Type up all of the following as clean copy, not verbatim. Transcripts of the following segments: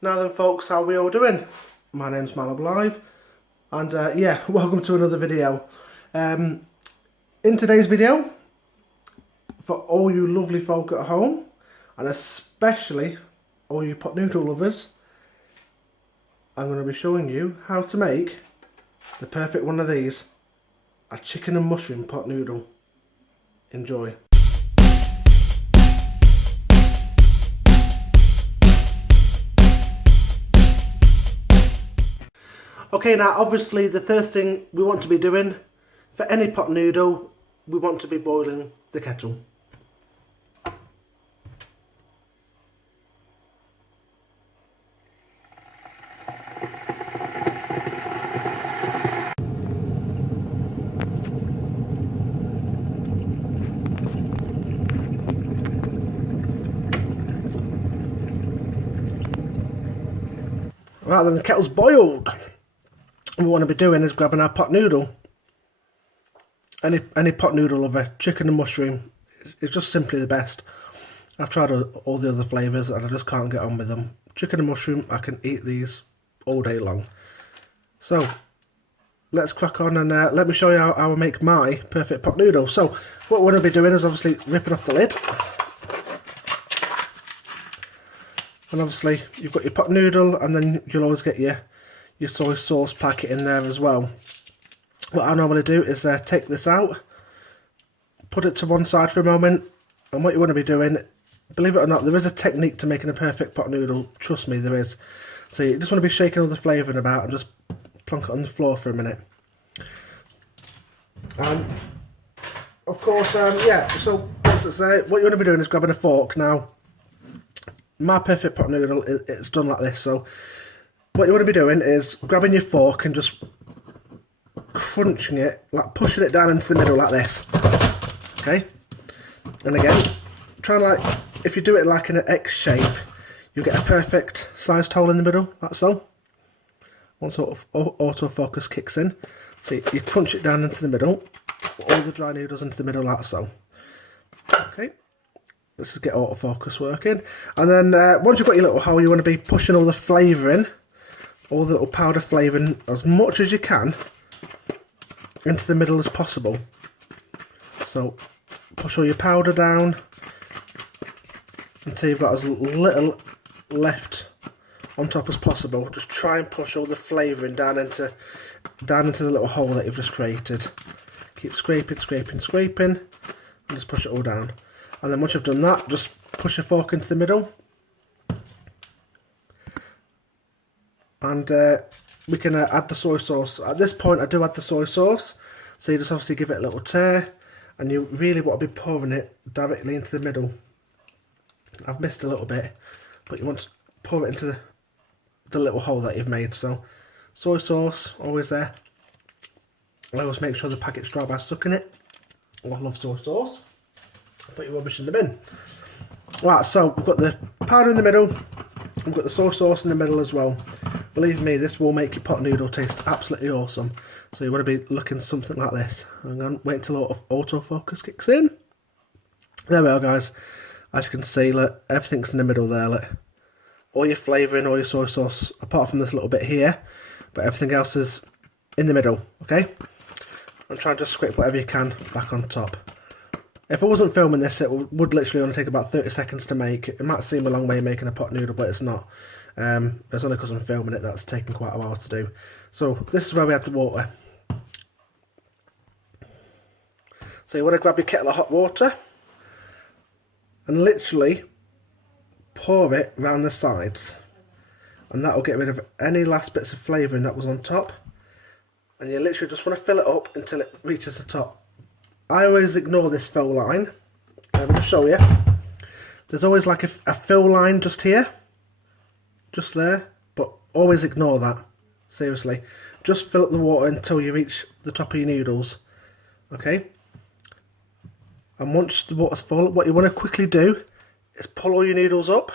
Now then folks, how are we all doing? My name's MALOBLIVE and yeah, welcome to another video. In today's video, for all you lovely folk at home, and especially all you pot noodle lovers, I'm going to be showing you how to make the perfect one of these, a chicken and mushroom pot noodle. Enjoy. Okay, now obviously the first thing we want to be doing for any pot noodle, we want to be boiling the kettle. Right then, the kettle's boiled. What we want to be doing is grabbing our pot noodle. Any pot noodle of a chicken and mushroom is just simply the best. I've tried all the other flavours and I just can't get on with them. Chicken and mushroom, I can eat these all day long. So let's crack on and let me show you how I make my perfect pot noodle. So what we're going to be doing is obviously ripping off the lid. And obviously you've got your pot noodle, and then you'll always get your soy sauce packet in there as well. What I normally do is take this out, put it to one side for a moment, and what you want to be doing, believe it or not, there is a technique to making a perfect pot noodle. Trust me, there is. So you just want to be shaking all the flavouring about and just plonk it on the floor for a minute. And of course, yeah, so once it's there, what you want to be doing is grabbing a fork. Now, my perfect pot noodle, it's done like this. So what you want to be doing is grabbing your fork and just crunching it, like pushing it down into the middle like this. Okay? And again, try like, if you do it like in an X shape, you get a perfect sized hole in the middle, like so. One sort of autofocus kicks in. So you crunch it down into the middle, all the dry noodles into the middle like so. Okay? Let's just get autofocus working. And then once you've got your little hole, you want to be pushing all the flavour in, all the little powder flavouring as much as you can into the middle as possible. So push all your powder down until you've got as little left on top as possible. Just try and push all the flavouring down into the little hole that you've just created. Keep scraping, scraping, scraping, and just push it all down. And then once you've done that, just push your fork into the middle. And we can add the soy sauce. At this point I do add the soy sauce. So you just obviously give it a little tear. And you really want to be pouring it directly into the middle. I've missed a little bit. But you want to pour it into the little hole that you've made. So soy sauce, always there. I always make sure the packet's dry by sucking it. Oh, I love soy sauce. Put your rubbish in the bin. Right, so we've got the powder in the middle, we've got the soy sauce in the middle as well. Believe me, this will make your pot noodle taste absolutely awesome. So you want to be looking something like this. Hang on, wait until autofocus kicks in. There we are, guys. As you can see, look, everything's in the middle there. Look. All your flavouring, all your soy sauce, apart from this little bit here, but everything else is in the middle, okay? And try and just scrape whatever you can back on top. If I wasn't filming this, it would literally only take about 30 seconds to make. It might seem a long way making a pot noodle, but it's not. It's only because I'm filming it that's taken quite a while to do. So this is where we add the water. So you want to grab your kettle of hot water and literally pour it round the sides. And that will get rid of any last bits of flavouring that was on top. And you literally just want to fill it up until it reaches the top. I always ignore this fill line. I'm going to show you. There's always like a fill line just here. Just there. But always ignore that. Seriously. Just fill up the water until you reach the top of your noodles. Okay? And once the water's full, what you want to quickly do is pull all your noodles up.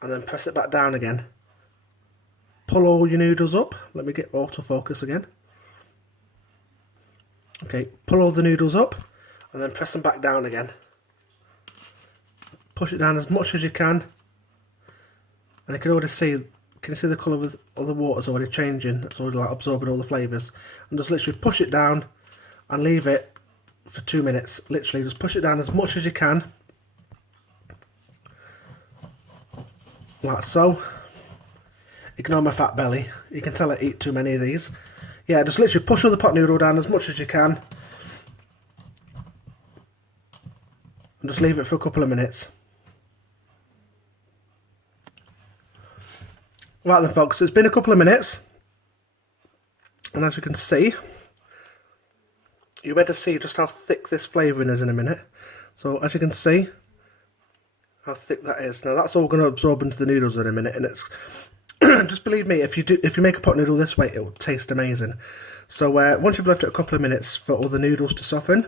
And then press it back down again. Pull all your noodles up. Let me get autofocus again. Okay, pull all the noodles up and then press them back down again. Push it down as much as you can and you can already see, can you see the colour of the water's already changing? It's already like absorbing all the flavours. And just literally push it down and leave it for 2 minutes. Literally just push it down as much as you can, like so. Ignore my fat belly, you can tell I eat too many of these. Yeah, just literally push all the pot noodle down as much as you can and just leave it for a couple of minutes. Right then folks, it's been a couple of minutes, and as you can see, you'll be able to see just how thick this flavouring is in a minute. So as you can see how thick that is. Now that's all going to absorb into the noodles in a minute, and it's just believe me, if you make a pot noodle this way, it will taste amazing. So once you've left it a couple of minutes for all the noodles to soften,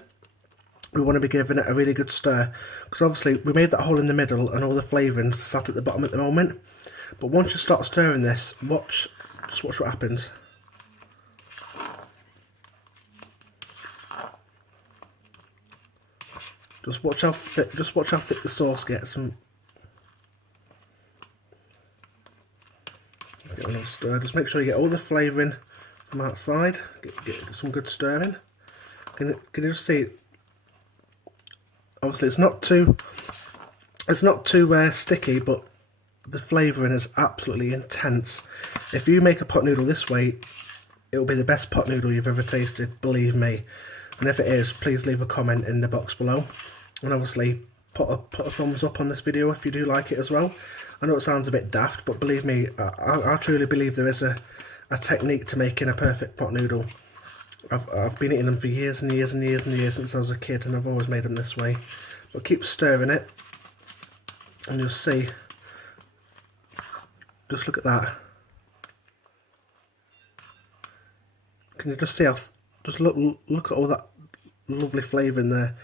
we want to be giving it a really good stir, because obviously we made that hole in the middle and all the flavourings sat at the bottom at the moment. But once you start stirring this, just watch what happens. Just watch how thick the sauce gets. And get a little stir. Just make sure you get all the flavouring from outside. Get some good stirring. Can you just see? Obviously, it's not too sticky, but the flavouring is absolutely intense. If you make a pot noodle this way, it will be the best pot noodle you've ever tasted, believe me. And if it is, please leave a comment in the box below. And obviously, put a thumbs up on this video if you do like it as well. I know it sounds a bit daft, but believe me, I truly believe there is a technique to making a perfect pot noodle. I've been eating them for years and years and years and years since I was a kid, and I've always made them this way. But keep stirring it, and you'll see. Just look at that. Can you just see how? Just look at all that lovely flavour in there,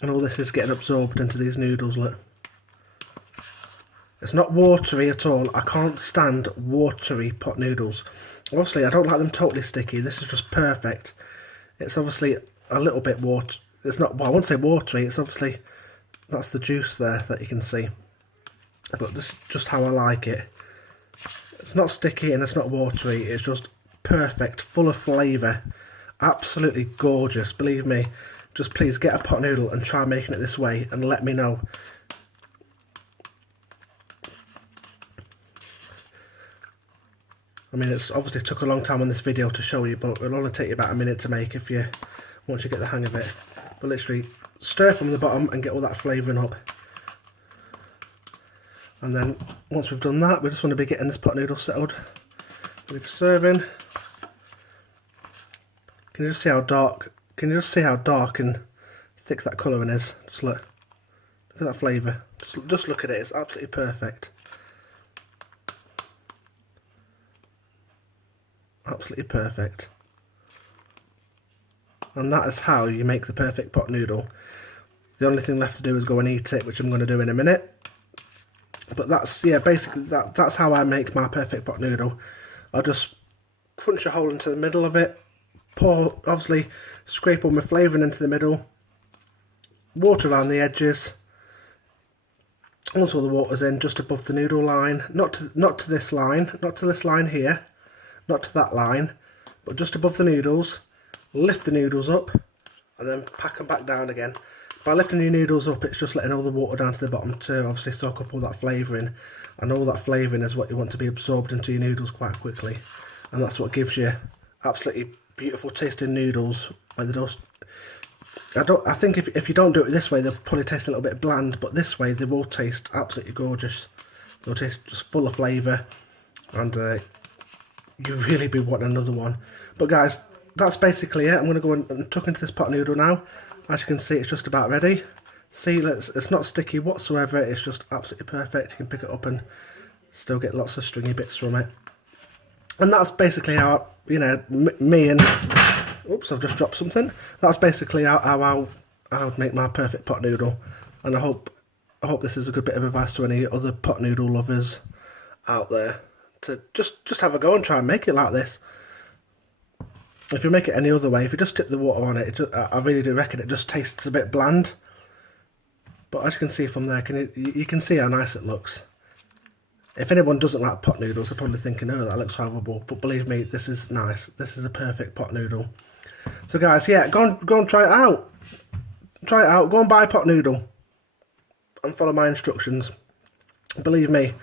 and all this is getting absorbed into these noodles. Look, it's not watery at all. I can't stand watery pot noodles. Obviously, I don't like them totally sticky. This is just perfect. It's obviously a little bit water. It's not. Well, I won't say watery. It's obviously, that's the juice there that you can see. But this is just how I like it. It's not sticky and it's not watery. It's just perfect, full of flavour. Absolutely gorgeous. Believe me. Just please get a pot noodle and try making it this way and let me know. I mean, it's obviously took a long time on this video to show you, but it'll only take you about a minute to make once you get the hang of it. But literally, stir from the bottom and get all that flavouring up. And then, once we've done that, we just want to be getting this pot noodle settled, ready for serving. Can you just see how dark? Can you just see how dark and thick that colouring is? Just look at that flavour. Just look at it. It's absolutely perfect. Absolutely perfect. And that is how you make the perfect pot noodle. The only thing left to do is go and eat it, which I'm going to do in a minute. But that's, yeah, basically that's how I make my perfect pot noodle. I'll just crunch a hole into the middle of it, pour, obviously scrape all my flavouring into the middle, water around the edges. Also the water's in just above the noodle line, not to this line, not to this line here, not to that line, but just above the noodles. Lift the noodles up and then pack them back down again. By lifting your noodles up, it's just letting all the water down to the bottom to obviously soak up all that flavouring, and all that flavouring is what you want to be absorbed into your noodles quite quickly, and that's what gives you absolutely beautiful tasting noodles. Where they don't, I think if you don't do it this way, they'll probably taste a little bit bland, but this way they will taste absolutely gorgeous. They'll taste just full of flavour, and you really be wanting another one. But guys, that's basically it. I'm going to go and tuck into this pot noodle now. As you can see, it's just about ready. See, it's not sticky whatsoever. It's just absolutely perfect. You can pick it up and still get lots of stringy bits from it. And that's basically how, you know, me and... Oops, I've just dropped something. That's basically how I would make my perfect pot noodle. And I hope this is a good bit of advice to any other pot noodle lovers out there, to just have a go and try and make it like this. If you make it any other way, if you just tip the water on it, I really do reckon it just tastes a bit bland. But as you can see from there, you can see how nice it looks. If anyone doesn't like pot noodles, they're probably thinking, oh, that looks horrible. But believe me, this is nice. This is a perfect pot noodle. So guys, yeah, go and try it out. Try it out. Go and buy a pot noodle and follow my instructions. Believe me,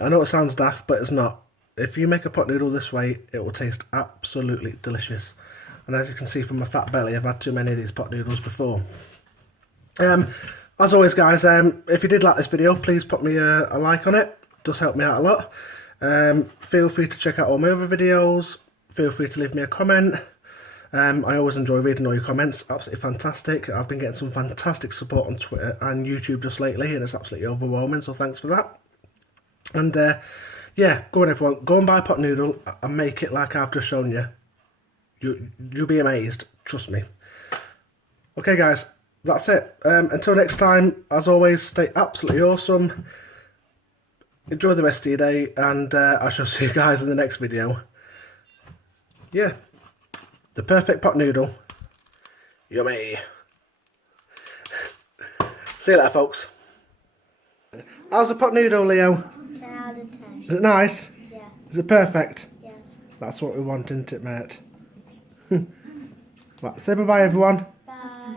I know it sounds daft, but it's not. If you make a pot noodle this way, it will taste absolutely delicious. And as you can see from my fat belly, I've had too many of these pot noodles before. As always, guys, if you did like this video, please put me a like on it. It does help me out a lot. Feel free to check out all my other videos. Feel free to leave me a comment. I always enjoy reading all your comments. Absolutely fantastic. I've been getting some fantastic support on Twitter and YouTube just lately, and it's absolutely overwhelming, so thanks for that. And yeah, go on everyone, go and buy a pot noodle and make it like I've just shown you. You'll be amazed, trust me. Okay guys, that's it. Until next time, as always, stay absolutely awesome. Enjoy the rest of your day, and I shall see you guys in the next video. Yeah, the perfect pot noodle. Yummy. See you later, folks. How's the pot noodle, Leo? 10 out of 10. Is it nice? Yeah. Is it perfect? Yes. That's what we want, isn't it, mate? Right, say bye-bye, everyone. Bye.